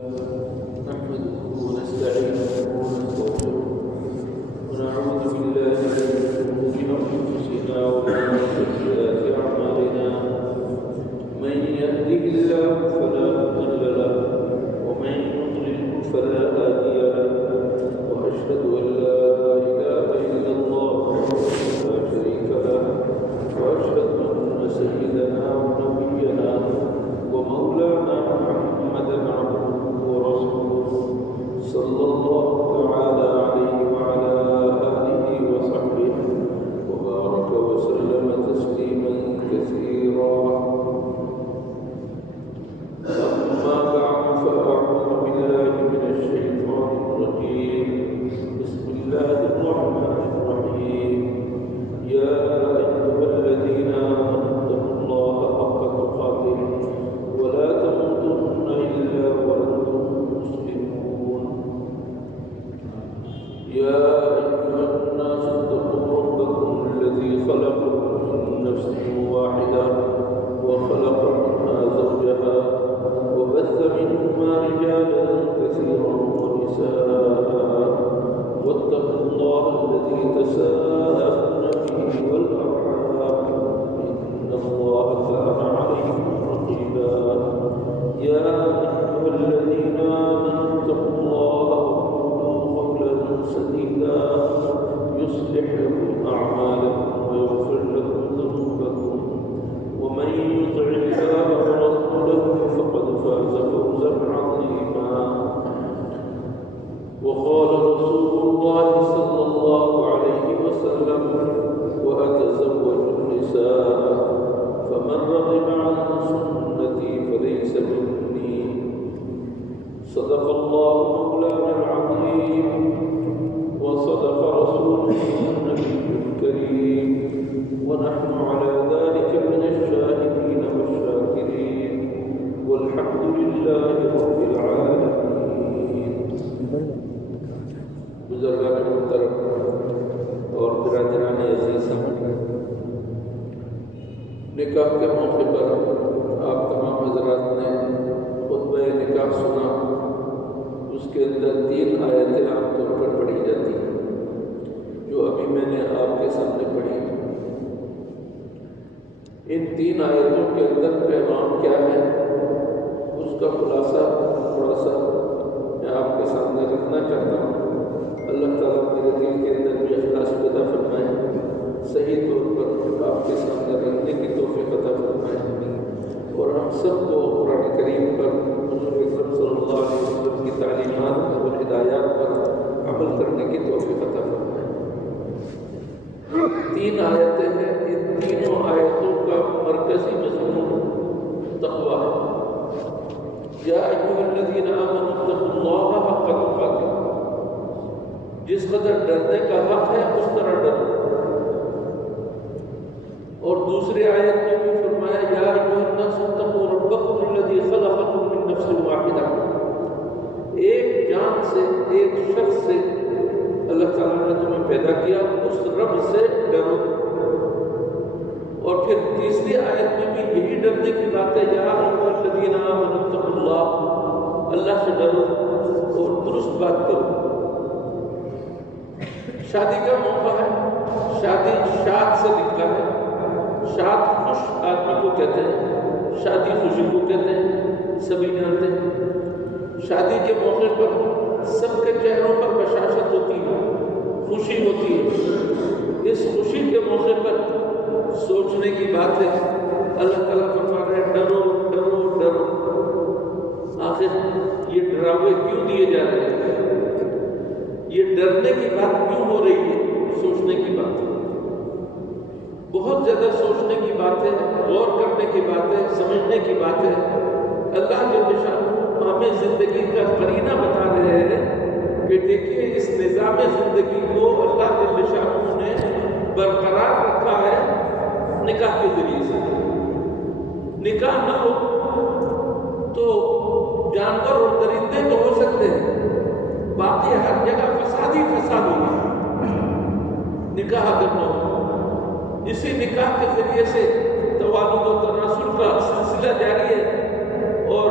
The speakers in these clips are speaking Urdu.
نحمده ونستعينه ونستغفره ونعوذ بالله من شرور أنفسنا ومن سيئات أعمالنا من يهده الله فلا مضل له ومن يضلل فلا هادي له وأشهد أن لا إله إلا الله وحده لا شريك له وأشهد أن سيدنا ونبينا ومولانا محمدا عبده ورسوله صلى الله تعالى عليه وعلى آله وصحبه وبارك وسلم تسليما كثيرا. أما بعد فأعوذ بالله من الشيطان الرجيم. بسم الله الرحمن الرحيم. يا أيها الذين آمنوا اتقوا الله حق تقاته ولا تموتن إلا وأنتم مسلمون. يا أيها الناس اتقوا ربكم الذي خلقكم من نفس واحدة وخلق منها زوجها وبث منهما رجالا كثيرا ونساء واتقوا الله الذي تساءلون به والأرحام إن الله كان عليكم رقيبا. يا أيها الذين آمنوا اتقوا الله وقولوا قولا سديدا يصلح لكم أعمالكم ويغفر لكم ذنوبكم ومن يطع الله ورسوله فقد فاز فوزا عظيما. وقال رسول الله صلى الله عليه وسلم وأتزوج النساء فمن رغب عن سنتي فليس مني. صدق الله مولانا العظيم وصدق رسوله النبي الكريم ونحن على ذلك من الشاهدين والشاكرين والحمد لله رب العالمين. بزرگان محترم اور برادران عزیز، نکاح کے موقع پر آپ تمام حضرات نے خطبہ نکاح سنا. اس کے اندر 3 آیتیں عام طور پر پڑھی جاتی ہیں جو ابھی میں نے آپ کے سامنے پڑھی. ان 3 آیتوں کے اندر پیغام کیا ہے اس کا خلاصہ تھوڑا سا میں آپ کے سامنے رکھنا چاہتا ہوں. اللہ تعالیٰ میرے دل کے اندر بھی اخلاص پیدا فرمائے، صحیح طور پر آپ کے سامنے رکھنے کی توفیق عطا فرمائے اور ہم سب کو قرآن کریم پر حضور اکرم صلی اللہ علیہ وسلم کی تعلیمات اور ہدایات پر عمل کرنے کی توفیق عطا فرمائے. 3 آیتیں ہیں. ان تینوں آیتوں کا مرکزی مضمون تقویٰ ہے. یا ایھا الذین آمنوا اتقوا اللہ حق تقاته، جس قدر ڈرنے کا حق ہے اس طرح ڈرو. اور دوسری آیت میں بھی فرمایا یا ایھا الناس اتقوا ربکم الذی خلقکم من نفس واحدہ، ایک جان سے، ایک شخص سے اللہ تعالیٰ نے تمہیں پیدا کیا، اس رب سے ڈرو. اور پھر تیسری آیت میں بھی یہی ڈرنے کی بات ہے یا ایھا الذین آمنوا اتقوا اللہ، اللہ سے ڈرو اور درست بات کرو. شادی کا موقع ہے، شادی شاد سے نکلا ہے. شاد خوش آدمی کو کہتے ہیں، شادی خوشی کو کہتے ہیں، سبھی جانتے ہیں. شادی کے موقع پر سب کے چہروں پر بشاشت ہوتی ہے، خوشی ہوتی ہے. اس خوشی کے موقع پر سوچنے کی بات ہے. اللہ تعالیٰ فرما رہے ہیں ڈرو ڈرو ڈرو. آخر یہ ڈراوے کیوں دیے جا رہے ہیں؟ یہ ڈرنے کی بات کیوں ہو رہی ہے؟ سوچنے کی بات ہے، بہت زیادہ سوچنے کی بات ہے، غور کرنے کی بات ہے، سمجھنے کی بات ہے. اللہ جل شانہ ہمیں زندگی کا قرینہ بتا رہے ہیں کہ دیکھیے اس نظام زندگی کو اللہ جل شانہ نے برقرار رکھا ہے نکاح کے ذریعے سے. نکاح نہ ہو تو جانور اور درندے تو ہو سکتے ہیں، باقی ہر جگہ فساد ہی فساد ہوگا نکاح اگر نہ ہو. اسی نکاح کے ذریعے سے توالد و تناسل کا سلسلہ جاری ہے اور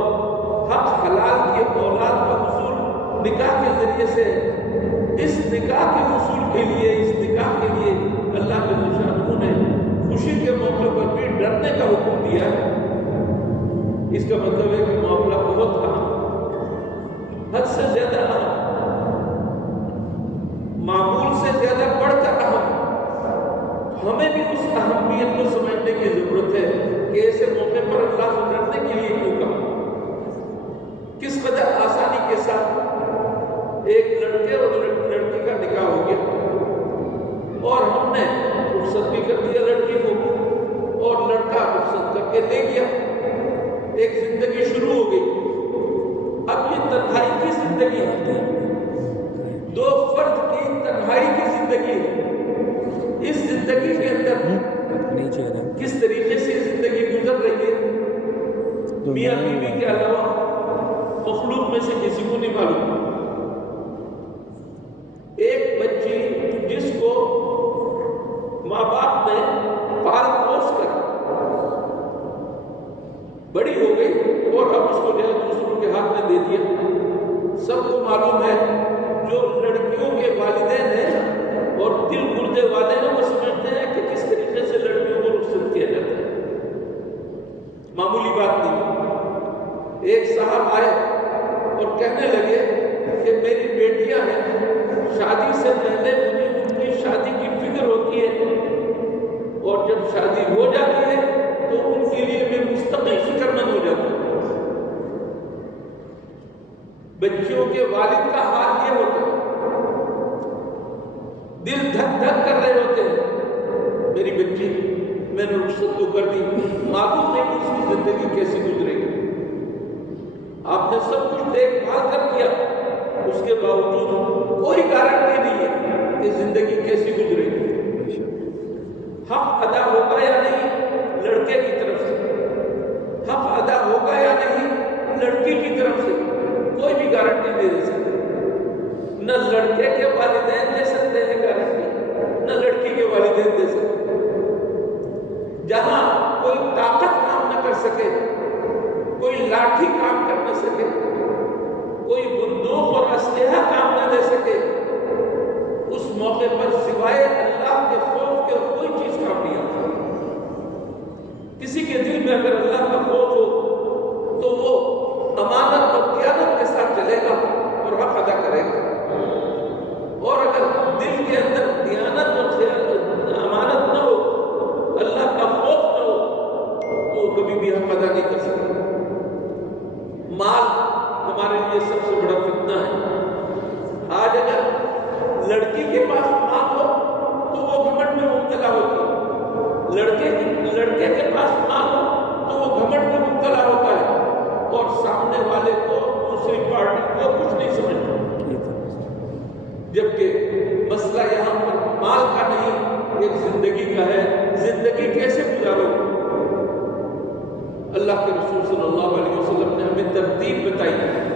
حق حلال کی اولاد طریقے سے اس نکاح کے حصول کے لیے، اس نکاح کے لیے اللہ کے نشانوں نے خوشی کے موقع پر بھی ڈرنے کا حکم دیا ہے۔ اس کا مطلب ہے کہ معاملہ بہت اہم، حد سے زیادہ اہم، معمول سے زیادہ بڑھ کر اہم۔ ہمیں بھی اس اہمیت کو سمجھنے کی ضرورت ہے کہ ایسے موقع پر اللہ سے ڈرنے کے لیے کیوں کہا۔ کس قدر آسانی کے ساتھ ایک لڑکے اور لڑکی کا نکاح ہو گیا اور ہم نے رخصت بھی کر دیا لڑکی کو اور لڑکا رخصت کر کے لے گیا، ایک زندگی شروع ہو گئی۔ اب یہ تنہائی کی زندگی ہے، دو فرد کی تنہائی کی زندگی ہے۔ اس زندگی کے اندر کس طریقے سے زندگی گزر رہی ہے میاں بیوی کے علاوہ مخلوق میں سے کسی کو نہیں معلوم۔ ایک بچی جس کو ماں باپ نے پال پوس کر بڑی ہو گئی اور اب اس کو جو ہے دوسروں کے ہاتھ میں دے دیا۔ سب کو معلوم ہے جو لڑکیوں کے والدین ہیں اور دل گردے والے ہیں وہ سمجھتے ہیں کہ کس طریقے سے لڑکیوں کو رخصت کیا جاتا ہے، معمولی بات نہیں۔ ایک صاحب آئے اور کہنے لگے کہ میری بیٹیاں ہیں، شادی سے پہلے مجھے ان کی شادی کی فکر ہوتی ہے اور جب شادی ہو جاتی ہے تو ان کے لیے میں مستقل فکر مند ہو جاتا ہوں۔ بچیوں کے والد کا حال یہ ہوتا ہے، دل دھک دھک کر رہے ہوتے ہیں، میری بچی میں نے رخصت تو کر دی، معلوم نہیں اس کی زندگی کیسی گزرے گی۔ آپ نے سب کچھ دیکھ بھال کر کیا، اس کے باوجود کوئی گارنٹی نہیں ہے کہ زندگی کیسی گزرے گی۔ حق ادا ہوگا یا نہیں لڑکے کی طرف سے، حق ادا ہوگا یا نہیں لڑکی کی طرف سے، کوئی بھی گارنٹی نہیں دے سکتا۔ نہ لڑکے کے والدین دے سکتے ہیں گارنٹی، نہ لڑکی کے والدین دے سکتے۔ جہاں کوئی طاقت کام نہ کر سکے، کوئی لاٹھی کام کر نہ سکے، کوئی بندوق اور اسلحہ کام نہ دے سکے، اس موقع پر سوائے اللہ کے خوف کے کوئی چیز کام نہیں آتی۔ کسی کے دل میں اگر اللہ کا خوف ہو تو وہ امانت اور دیانت کے ساتھ چلے گا اور حق ادا کرے گا، اور اگر دل کے اندر دیانت اور امانت نہ ہو، اللہ کا خوف نہ ہو، تو وہ کبھی بھی حق ادا نہیں کر سکتا۔ مال ہمارے لیے سب سے بڑا فتنہ ہے۔ آج اگر لڑکی کے پاس مال ہو تو وہ گھمنڈ میں مبتلا ہوتی ہے، لڑکے کے پاس مال ہو تو وہ گھمنڈ میں مبتلا ہوتا ہے اور سامنے والے کو، دوسری پارٹی کو کچھ نہیں سمجھتا، جبکہ مسئلہ یہاں پر مال کا نہیں، ایک زندگی کا ہے۔ زندگی کیسے گزارو؟ اللہ کے رسول صلی اللہ علیہ وسلم نے ہمیں ترتیب بتائی ہے۔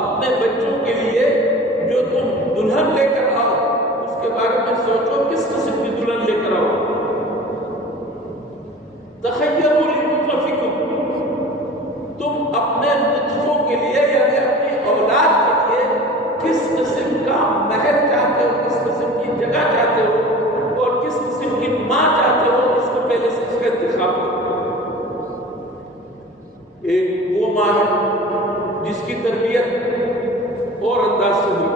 اپنے بچوں کے لیے جو تم دلہن لے کر آؤ اس کے بارے میں سوچو کس قسم کی دلہن لے کر آؤ۔ تخیروا لنطفکم، تم اپنے نطفوں کے لیے یعنی اپنی اولاد کے لیے کس قسم کا محل چاہتے ہو، کس قسم کی جگہ چاہتے ہو اور کس قسم کی ماں چاہتے ہو، اس کو پہلے سے اس کا انتخاب کرو۔ ایک وہ ماں ہے جس کی تربیت اور انداز سے ہوئی،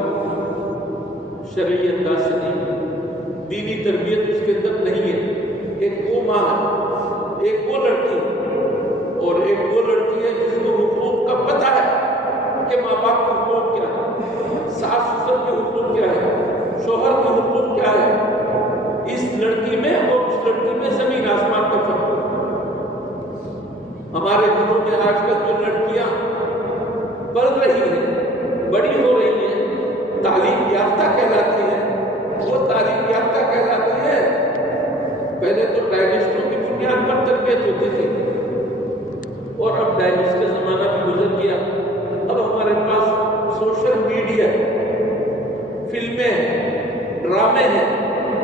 شرعی انداز سے نہیں، دینی تربیت اس کے اندر نہیں ہے۔ ایک وہ ماں ہے، ایک وہ لڑکی اور ایک وہ لڑکی ہے جس کو حقوق کا پتہ ہے کہ ماں باپ کے حقوق کیا ہے، ساس سسر کے حقوق کیا ہے، شوہر کے حقوق کیا ہے۔ اس لڑکی میں اور اس لڑکی میں زمین آسمان کا فرق ہے۔ ہمارے گھروں میں آج کل جو لڑکیاں پڑھ رہی ہیں، بڑی ہو رہی ہیں، تعلیم یافتہ کہلاتی ہیں، وہ تعلیم یافتہ کہلاتی ہے۔ پہلے تو ڈائنسٹوں کی بنیاد پر تربیت ہوتی تھی اور اب ڈائنسٹ کا زمانہ بھی گزر گیا۔ اب ہمارے پاس سوشل میڈیا ہے، فلمیں ہیں، ڈرامے ہیں،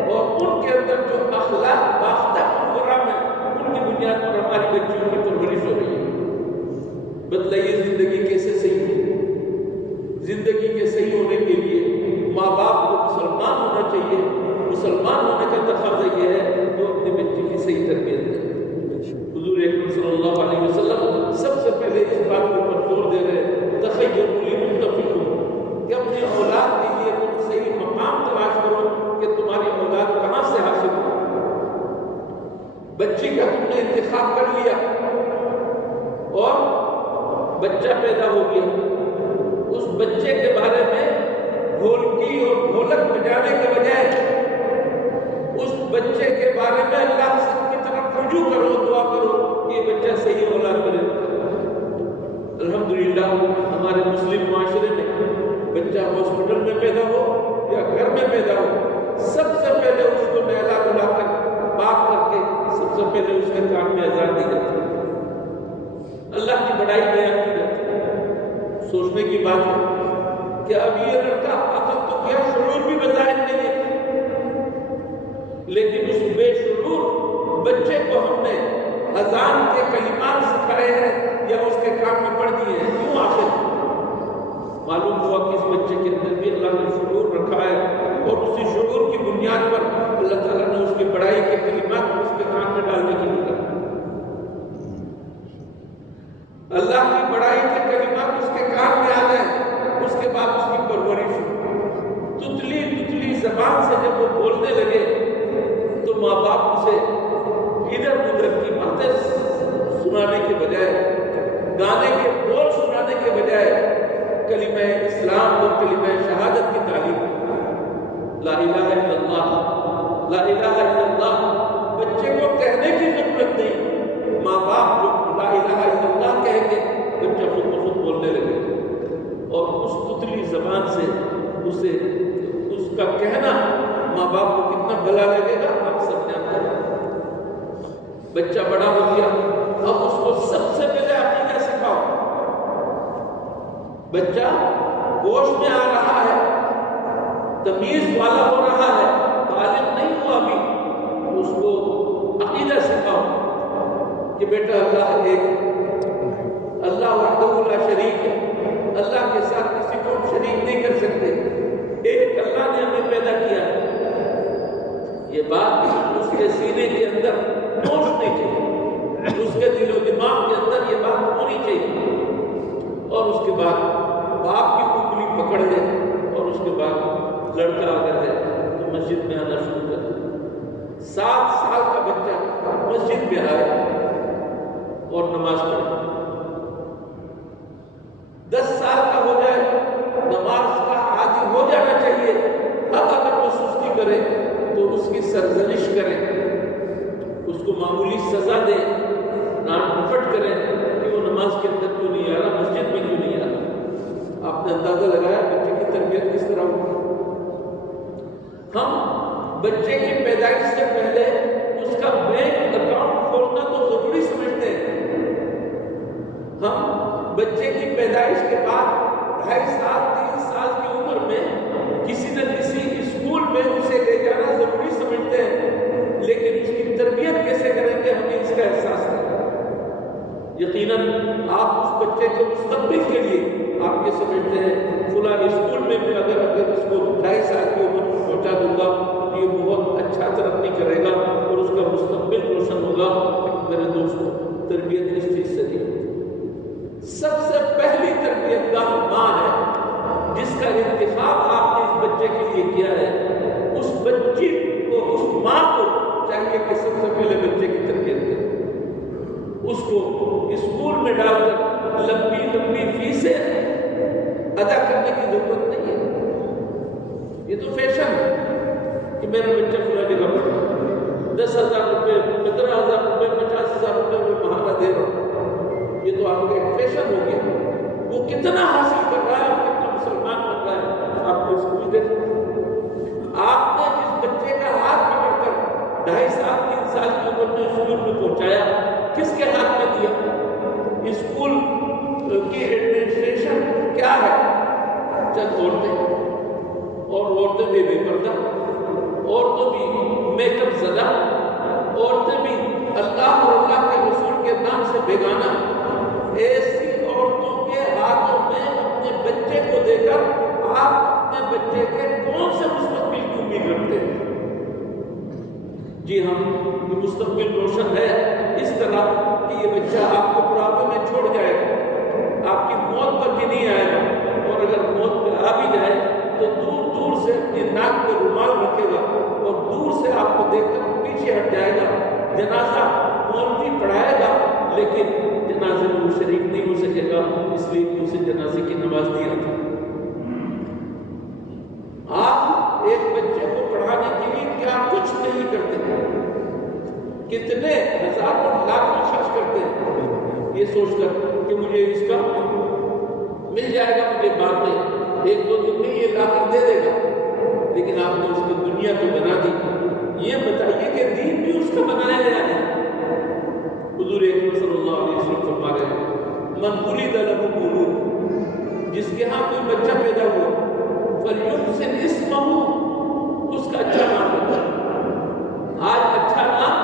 اور ان کے اندر جو اخلاق باختہ پروگرام ہیں ان کی بنیاد پر ہماری بچیوں کی پرورش ہو رہی ہے۔ بتلائیے زندگی کیسے صحیح ہو؟ زندگی کے صحیح ہونے کے بچی کا تم نے انتخاب کر لیا اور بچہ پیدا ہو گیا، اس بچے کے بارے میں ڈھولکی اور ڈھولک بجانے کے بجائے اس بچے کے بارے میں اللہ کی طرف رجوع کرو، دعا کرو، یہ بچہ صحیح اولاد کرے۔ الحمدللہ ہمارے مسلم معاشرے میں بچہ ہاسپٹل میں پیدا ہو یا گھر میں پیدا ہو، سب سے پہلے اس کو نہلا دھلا کر پاک کر کے سب سے پہلے اس کے کام میں اذان دی جاتی ہے، اللہ کی بڑائی بیان کی جاتی ہے۔ سوچنے کی بات ہے کہ اب یہ لڑکا عقل تو کیا، شعور بھی بظاہر نہیں ہے، لیکن اس بے شعور بچے کو ہم نے اذان کے کلمات سکھائے ہیں یا اس کے کام میں پڑھ دیے ہیں، کیوں؟ آخر معلوم ہوا کہ اس بچے کے اندر بھی اللہ نے شعور رکھا ہے، اور اسی شعور کی بنیاد پر اللہ تعالیٰ نے اس کی بڑائی کے کلمات اس کے کام میں ڈالنے کی ضرورت ہے۔ اللہ کی بڑائی کے کلمات اس کے کام میں آ گئے، اس کے بعد اس کی پرورش تتلی تتلی زبان سے جب وہ بولنے لگے تو ماں باپ اسے ادھر ادھر کی باتیں سنانے کے بجائے، گانے کے بول سنانے کے بجائے کلمہ اسلام اور کلمہ شہادت کی تعلیم، لا الہ الا اللہ، لا الہ الا اللہ بچے کو کہنے کی ضرورت نہیں، ماں باپ جو لا الہ الا اللہ کہیں گے بچہ خود بخود بولنے لگے، اور اس تتلی زبان سے اسے اس کا کہنا ماں باپ کو کتنا بھلا لگے گا آپ سب جانتے ہیں۔ بچہ بڑا ہو گیا، اب اس کو سب سے پہلے عقیدہ سکھاؤ۔ بچہ ہوش میں آ رہا ہے، تمیز والا ہو رہا ہے، بالغ نہیں ہوا ابھی، اس کو عقیدہ سکھاؤ کہ بیٹا اللہ ایک، اللہ وحدہ لا شریک ہے، اللہ کے ساتھ کسی کو شریک نہیں کر سکتے، ایک اللہ نے ہمیں پیدا کیا ہے۔ یہ بات اس کے سینے کے اندر پہنچنی چاہیے، اس کے دل و دماغ کے اندر یہ بات ہونی چاہیے، اور اس کے بعد باپ کی انگلی پکڑ لے، اور اس کے بعد لڑکا اگر ہے تو مسجد میں آنا شروع کر دے۔ 7 سال کا بچہ مسجد میں آئے اور نماز پڑھے، 10 سال کا ہو جائے نماز کا عادی ہو جانا چاہیے۔ اب اگر وہ سستی کرے تو اس کی سرزنش کریں، اس کو معمولی سزا دیں، ڈانٹ ڈپٹ کریں کہ وہ نماز کے اندر کیوں نہیں آ رہا، مسجد میں کیوں نہیں آ رہا۔ آپ نے اندازہ لگایا بچے کی تربیت کس طرح ہوگی۔ ہم بچے کی پیدائش سے پہلے اس کا بینک اکاؤنٹ کھولنا تو ضروری سمجھتے ہیں، ہم بچے کی پیدائش کے بعد 2.5 سال 3 سال کی عمر میں کسی نہ کسی اسکول میں اسے لے جانا ضروری سمجھتے ہیں، لیکن اس کی تربیت کیسے کریں گے ہمیں اس کا احساس ہے۔ یقیناً آپ اس بچے کے مستقبل کے لیے آپ یہ سمجھتے ہیں فلاں اسکول میں بھی اگر اس کو 2.5 سال کی عمر میں پہنچا دوں گا تو یہ بہت اچھا ترقی کرے گا اور اس کا مستقبل روشن ہوگا۔ میرے دوستوں، تربیت اس چیز سے نہیں ہوتی، سب سے پہلی تربیت گاہ ماں ہے، جس کا انتخاب آپ نے اس بچے کے لیے کیا ہے۔ اس بچی کو، اس ماں کو چاہیے کہ سب سے پہلے بچے کی تربیت کرے، اس کو اسکول میں ڈال کر لمبی لمبی فیسیں ادا کرنے کی ضرورت نہیں ہے۔ یہ تو فیشن ہے کہ میرا بچہ فلاں جگہ پڑھا، 10,000 روپے، 15,000 روپے، 50,000 روپے میں مہارا دے رہا ہوں، یہ تو آپ کا ایک فیشن ہو گیا۔ وہ کتنا حاصل کر رہا ہے، کتنا مسلمان بن رہا ہے، آپ کو اسکول دیکھ۔ آپ نے جس بچے کا ہاتھ پکڑ کر 2.5 سال 3 سال کی عمر میں اسکول میں پہنچایا، کس کے ہاتھ میں دیا؟ اسکول کی ایڈمنسٹریشن کیا ہے؟ چند عورتیں، اور عورتیں بھی بے پردہ، عورتیں بھی میک اپ زدہ، عورتیں بھی اللہ اور اللہ کے رسول کے نام سے بیگانہ۔ ایسی عورتوں کے ہاتھوں میں اپنے بچے کو دے کر آپ اپنے بچے کے کون سے مستقبل کی امید رکھتے ہیں؟ جی ہاں، یہ مستقبل روشن ہے اس طرح کہ یہ بچہ آپ کو بڑھاپے میں چھوڑ جائے گا، آپ کی موت پر بھی نہیں آئے گا، اور اگر موت پہ آ بھی جائے تو دور دور سے اپنی ناک پہ رومال رکھے گا اور دور سے آپ کو دیکھ کر پیچھے ہٹ جائے گا جنازہ مولوی پڑھائے گا لیکن جنازے میں وہ شریک نہیں ہو سکے گا، اس لیے کہ اسے جنازے کی نماز نہیں آتی۔ آپ ایک بچے کو پڑھانے کے لیے کیا کچھ نہیں کرتے، کتنے ہزاروں لاکھوں خرچ کرتے ہیں یہ سوچ کر کہ مجھے اس کا مل جائے گا، مجھے بعد میں ایک دو دن میں یہ لا کر دے دے گا، لیکن آپ نے اس کی دنیا تو بنا دی۔ یہ بتائیے کہ دین بھی اس کا بنایا گیا ہے۔ حضور اکرم صلی اللہ علیہ وسلم فرما رہے ہیں من ولد له مولود، جس کے ہاں کوئی بچہ پیدا ہوا فلیحسن اسمہ، اس کا اچھا نام رکھنا۔ آج اچھا نام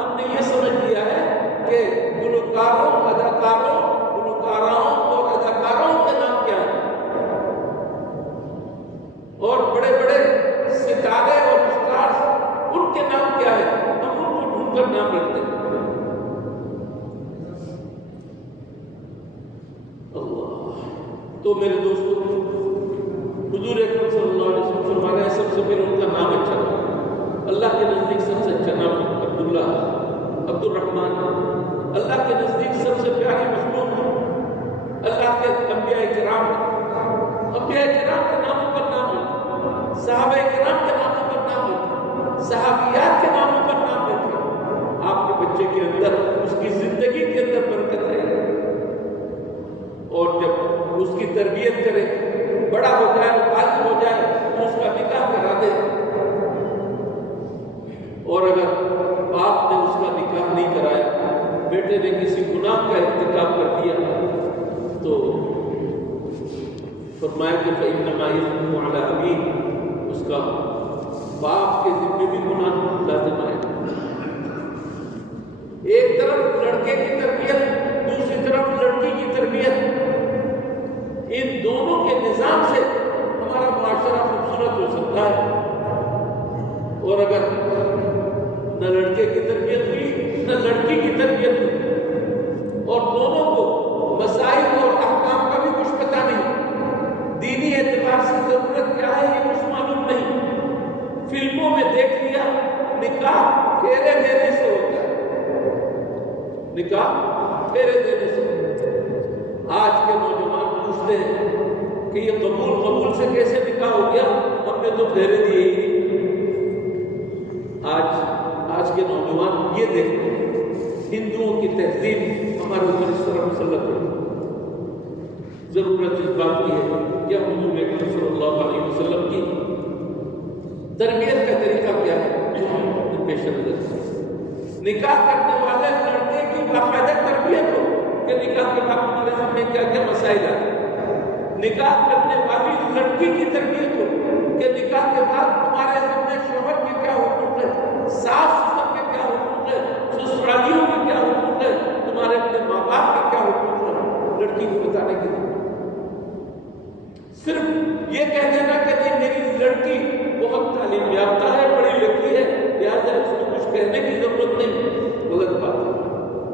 ہم نے یہ سمجھ لیا ہے کہ گلوکاروں، اداکاروں، گلوکاراؤں اور اداکاروں کے نام کیا ہے، اور بڑے بڑے ستارے اور اسٹارز ان کے نام کیا ہے، ہم ان کو ڈھونڈ کر نام رکھتے ہیں۔ اللہ، تو میرے دوستوں، حضور اکرم صلی اللہ علیہ وسلم فرما رہے ہیں سب سے پہلے ان کا نام اچھا رکھو۔ اللہ کے نزدیک سب سے اچھا نام عبداللہ، عبد الرحمن، اللہ کے نزدیک سب سے پیاری مخلوق ہے۔ اللہ کے انبیاء کرام کے ناموں پر نام رکھو، صحابہ کرام کے ناموں پر نام رکھو، صحابیات کے ناموں پر نام رکھو۔ آپ کے بچے کے اندر، اس کی زندگی کے اندر برکت رہے، اور جب اس کی تربیت کرے، بڑا ہو جائے، بالغ ہو جائے تو اس کا نکاح کرا دے، اور اگر باپ نے اس کا نکاح نہیں کرایا، بیٹے نے کسی گناہ کا ارتکاب کر دیا تو فرمایا کہ فإنما يثم على أبيه، اس کا باپ کے ذمے بھی گناہ لازم آئے گا۔ ایک طرف لڑکے کی تربیت، دوسری طرف لڑکی کی تربیت، ان دونوں کے نظام سے ہمارا معاشرہ خوبصورت ہو سکتا ہے، اور اگر نہ لڑکے کی تربیت ہوئی نہ لڑکی کی تربیت ہوئی، اور دونوں کو مسائل اور احکام کا بھی کچھ پتہ نہیں، دینی اعتبار سے ضرورت کیا ہے یہ کچھ معلوم نہیں، فلموں میں دیکھ لیا نکاح پھیرے دینے سے ہوتا ہے، نکاح پھیرے دینے سے ہوتا ہے۔ آج کے نوجوان پوچھتے ہیں کہ یہ قبول سے کیسے نکاح ہو گیا، ہم نے تو پھیرے دیے ہی نہیں۔ آج کے نوجوان یہ دیکھتے ہیں، ہندوؤں کی تہذیب ہمارے اوپر اس طرح مسلط ہے۔ ضرورت اس بات کی ہے کہ حضور اکرم صلی اللہ علیہ وسلم کی تربیت کا طریقہ کیا ہے پیش نظر، نکاح کرنے والے لڑکے کی باقاعدہ تربیت ہو کہ نکاح کے بعد تمہارے سامنے کیا کیا مسائل آتے، نکاح کرنے والی لڑکی کی تربیت ہو کہ نکاح کے بعد تمہارے سامنے شوہر کے کیا حقوق ہے، ساس سسر کے کیا حقوق ہے، سسرالیوں کے کیا حقوق ہے، تمہارے اپنے ماں باپ کے کیا حقوق ہے، لڑکی کو بتانے کے لیے صرف یہ کہہ دینا کہ نہیں میری لڑکی بہت تعلیم یافتہ ہے، پڑھی لکھی ہے، لہٰذا اس کو کچھ کہنے کی ضرورت نہیں، غلط بات ہے،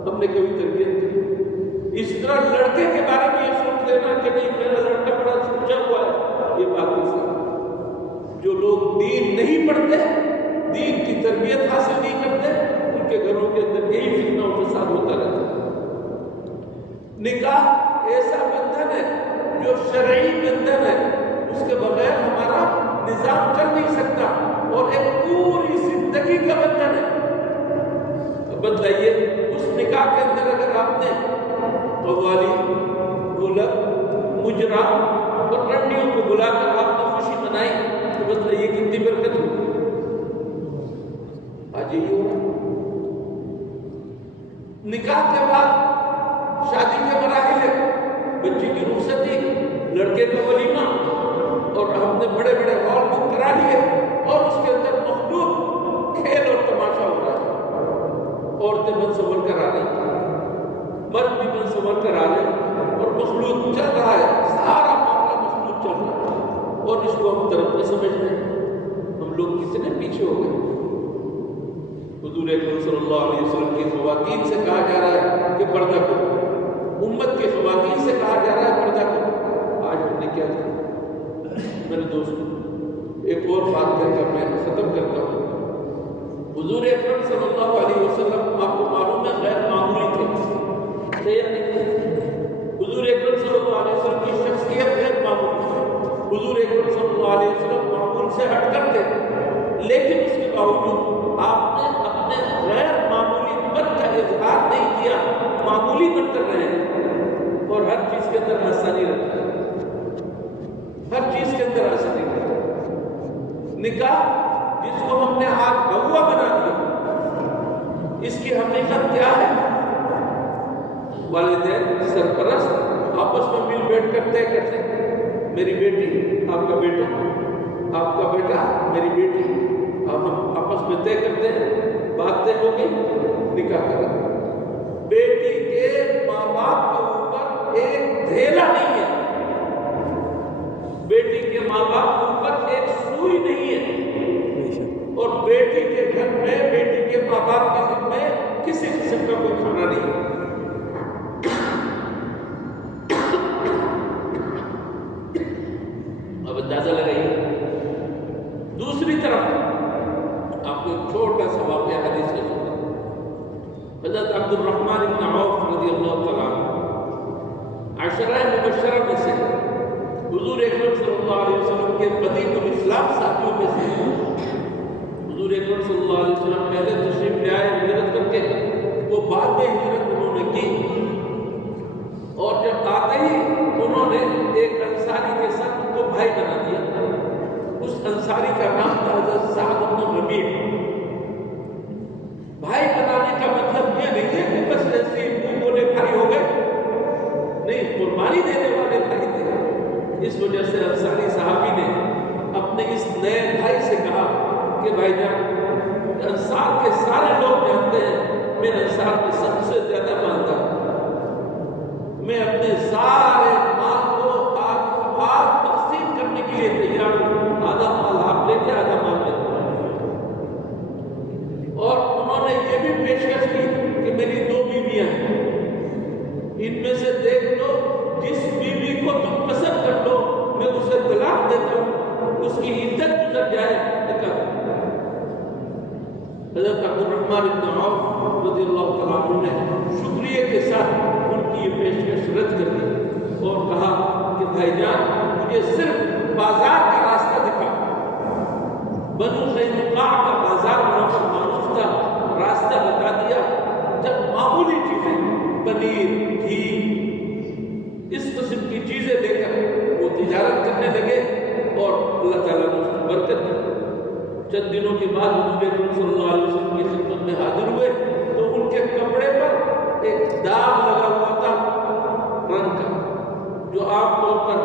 ہم نے کبھی تربیت کی۔ اس طرح لڑکے کے بارے میں یہ سوچ لینا کہ نہیں میرا لڑکا بڑا سمجھا ہوا ہے، یہ بات نہیں صحیح۔ جو لوگ دین نہیں پڑھتے، دین کی تربیت حاصل نہیں کرتے، ان کے گھروں کے اندر یہی فتنہ و فساد ہوتا رہتا ہے۔ نکاح ایسا بندھن ہے جو شرعی بندھن ہے، اس کے بغیر ہمارا نظام چل نہیں سکتا، اور ایک پوری زندگی کا بندھن ہے۔ بتلائیے اس نکاح کے اندر اگر آپ نے قوالی، ڈھولک، مجرا اور رنڈیوں کو بلا کر آپ نے خوشی منائی تو بتلائیے کتنی برکت ہوگی۔ آج یہی ہوگا۔ نکاح کے بعد شادی کے مراحل ہے، بچی کی رخصتی، لڑکے کا ولیمہ، اور ہم نے بڑے بڑے ہال بک کرا لیے اور اس کے اندر مخلوق کھیل اور تماشا ہو رہا ہے، عورتیں بن سنور کر آ رہی ہیں، مرد بھی بن سنور کر آ رہے ہیں، اور مخلوق چل رہا ہے، سارا معاملہ مخلوق چل رہا ہے، اور اس کو ہم طرف نہیں سمجھتے۔ ہم لوگ کتنے پیچھے ہو گئے۔ حضور اکرم صلی اللہ علیہ وسلم کی خواتین سے کہا جا رہا ہے کہ پردہ کرو، امت کی خواتین سے کہا جا رہا ہے پردہ کرو، آج ہم نے کیا کیا؟ میرے دوستوں، ایک اور بات کہہ کر میں ختم کرتا ہوں حضور اکرم صلی اللہ علیہ وسلم آپ کو معلوم ہے غیر معمولی تھے یا نہیں؟ حضور اکرم صلی اللہ علیہ وسلم کی شخصیت غیر معمولی تھی. حضور اکرم صلی اللہ علیہ وسلم معمول سے ہٹ کر تھے، لیکن اس کے باوجود آپ نے اپنے غیر معمولی پن کا اظہار نہیں کیا. معمولی بن کر رہے ہیں اور ہر چیز کے اندر آسانی رکھا ہے، ہر چیز کے اندر آسانی رکھا ہے. نکاح جس کو ہم نے آج ہوا بنا دیا، اس کی حقیقت کیا ہے؟ والدین سرپرست آپس میں مل بیٹھ کر طے کرتے ہیں، میری بیٹی آپ کا بیٹا، آپ کا بیٹا میری بیٹی، ہم آپس میں طے کرتے ہیں، بات طے ہو گئی، نکاح کریں. بیٹی کے ماں باپ کے اوپر ایک دھیلا نہیں ہے، بیٹی کے ماں باپ کے اوپر ایک سوئی نہیں ہے، اور بیٹی کے گھر میں بیٹی کے ماں باپ کے گھر میں کسی قسم کا کوئی کھانا نہیں ہے. اب اندازہ لگائیے. دوسری طرف آپ کو ایک چھوٹا سا واقعہ حدیث کا سننا. حضرت عبد الرحمن بن عوف رضی اللہ تعالیٰ عنہ عشرہ مبشرہ میں سے، حضور اکرم صلی اللہ علیہ وسلم کے قدیم الاسلام ساتھیوں میں سے. حضور اکرم صلی اللہ علیہ وسلم پہلے تشریف لے آئے ہجرت کر کے، وہ بعد میں ہجرت انہوں نے کی، اور جب آتے ہی انہوں نے ایک انصاری کے ساتھ ان کو بھائی بنا دیا. اس انصاری کا نام تھا حضرت سعد بن ربیع. بھائی بنانے کا مطلب یہ نہیں ہے کہ بس ایسے منہ بولے بھائی ہو گئے، نہیں، قربانی دینے والے بھائی تھے. اس وجہ سے انصاری صحابی نے اپنے اس نئے بھائی سے کہا کہ بھائی جان، انصار کے سارے لوگ جانتے ہیں میں انصار میں سب سے زیادہ مالدار ہوں، میں اپنے سارے مال کو آج تقسیم کرنے کے لیے تیار ہوں، آدھا مال آپ لے کے آدھا مال لے. اور انہوں نے یہ بھی پیشکش کی کہ میری 2 بیویاں ہیں، ان میں سے دیکھ لو، جس بیوی کو تم پسند کر لو میں اسے طلاق دیتا ہوں، اس کی عدت گزر جائے نکاح. حضرت عبد الرحمن بن عوف رضی اللہ تعالیٰ عنہ نے شکریہ کے ساتھ ان کی یہ پیشکش رد کر دی اور کہا کہ بھائی جان، مجھے صرف بازار کا راستہ دکھا. بنو قینقاع کا بازار وہاں پر معروف تھا، راستہ بتا دیا. جب معمولی چیزیں، پنیر، گھی، اس قسم کی چیزیں لے کر وہ تجارت کرنے لگے اور اللہ تعالیٰ نے اس کو برکت دی. چند دنوں کے بعد حضور اکرم صلی اللہ علیہ وسلم کی خدمت میں حاضر ہوئے تو ان کے کپڑے پر ایک داغ لگا ہوا تھا رنگ کا، جو عام طور پر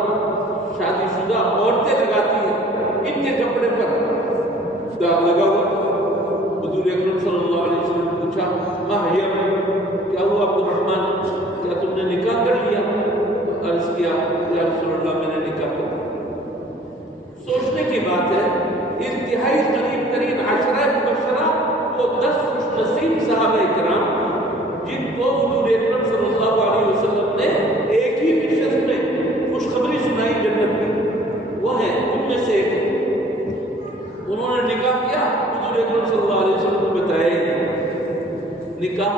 شادی شدہ عورتیں لگاتی ہیں. ان کے کپڑے پر داغ لگا ہوا. حضور اکرم صلی اللہ علیہ وسلم نے پوچھا، ماں ہیا، کیا ہوا عبد الرحمن، کیا تم نے نکاح کر لیا؟ عرض کیا، یا رسول اللہ میں نے نکاح کر لیا. سوچنے کی بات ہے، انتہائی قریب ترین عشرہ مبشرہ وہ 10 خوش نصیب صحابہ کرام جن کو حضور اکرم صلی اللہ علیہ وسلم نے ایک ہی نشست میں خوشخبری سنائی جنت کی، وہ ہیں ان میں سے ایک. انہوں نے نکاح کیا، حضور اکرم صلی اللہ علیہ وسلم کو بتایا نکاح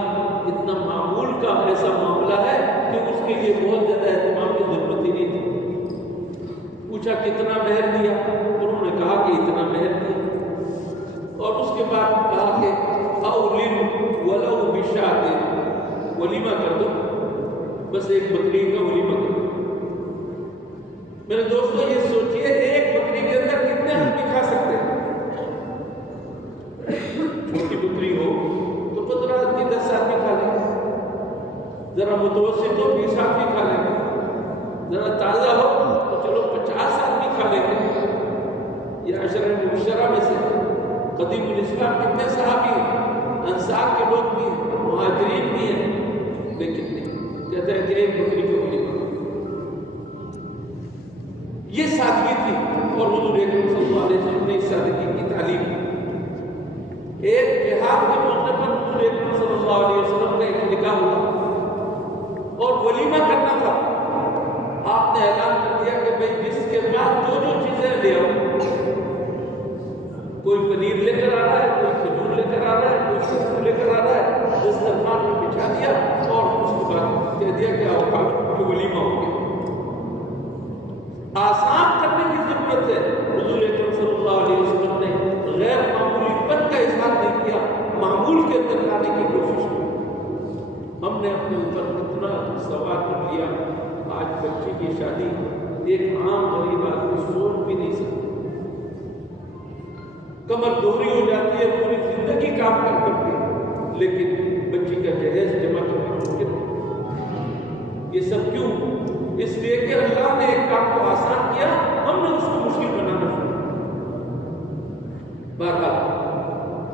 اتنا معمول کا ایسا معاملہ ہے کہ اس کے لیے بہت زیادہ اہتمام کی ضرورت ہی نہیں تھی. پوچھا کتنا مہر دیا؟ انہوں نے کہا کہ اتنا مہر دیا، اور اس کے بعد کہا کہ اولن ولو بشاۃ، ولیمہ کر دو، بس ایک بکری کا ولیمہ کر دو. میرے دوستو یہ سوچئے ایک بکری کے اندر کتنے آدمی کھا سکتے ہیں؟ چھوٹی بکری ہو تو 15 آدمی 10 آدمی کھا لیں گے، ذرا متوسط ہو 20 آدمی کھا لیں گے، ذرا تازہ ہو تو چلو 50 آدمی کھا لیں گے. یہ عشرہ مبشرہ میں سے قدیم الاسلام کتنے صحابی ہیں، انصار کے لوگ بھی ہیں، مہاجرین بھی ہیں، لیکن نہیں، کہتے ہیں کہ ایک بکری کو ولیمہ. یہ سادگی تھی، اور حضور اکرم صلی اللہ علیہ وسلم نے اس سادگی کی تعلیم دی. ایک جہاد کے موقع پر حضور اکرم صلی اللہ علیہ وسلم کا ایک نکاح ہوا اور ولیمہ کرنا تھا. آپ نے اعلان کر دیا کہ بھئی جس کے بعد جو چیزیں لے آؤ، کوئی پنیر لے کر آ رہا ہے، کوئی کھجور لے کر آ آسان کرنے کی ضرورت ہے۔ حضور اکرم صلی اللہ علیہ وسلم نے غیر معمولی پن کا اظہار نہیں کیا، معمول کے اندر لانے کی کوشش کی۔ ہم نے اپنے اوپر اتنا سوال کر لیا، آج بچے کی شادی ایک عام غریب آدمی سوچ بھی نہیں سکتا، کمر دوہری ہو جاتی ہے، پوری زندگی کام کر کرتے، لیکن بچی کا جہیز جمع کرنا ممکن نہیں۔ یہ سب کیوں؟ اس لیے کہ اللہ نے ایک کام کو آسان کیا، ہم نے اس کو مشکل بنانا شروع۔ بہرحال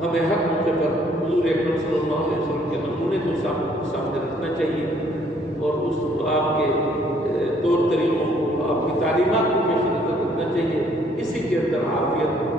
ہمیں حق موقع پر حضور اکرم صلی اللہ علیہ وسلم کے نمونے کو سامنے رکھنا چاہیے، اور اس آپ کے طور طریقوں کو، آپ کی تعلیمات کو پیش نظر رکھنا چاہیے۔ اسی کے اندر عافیت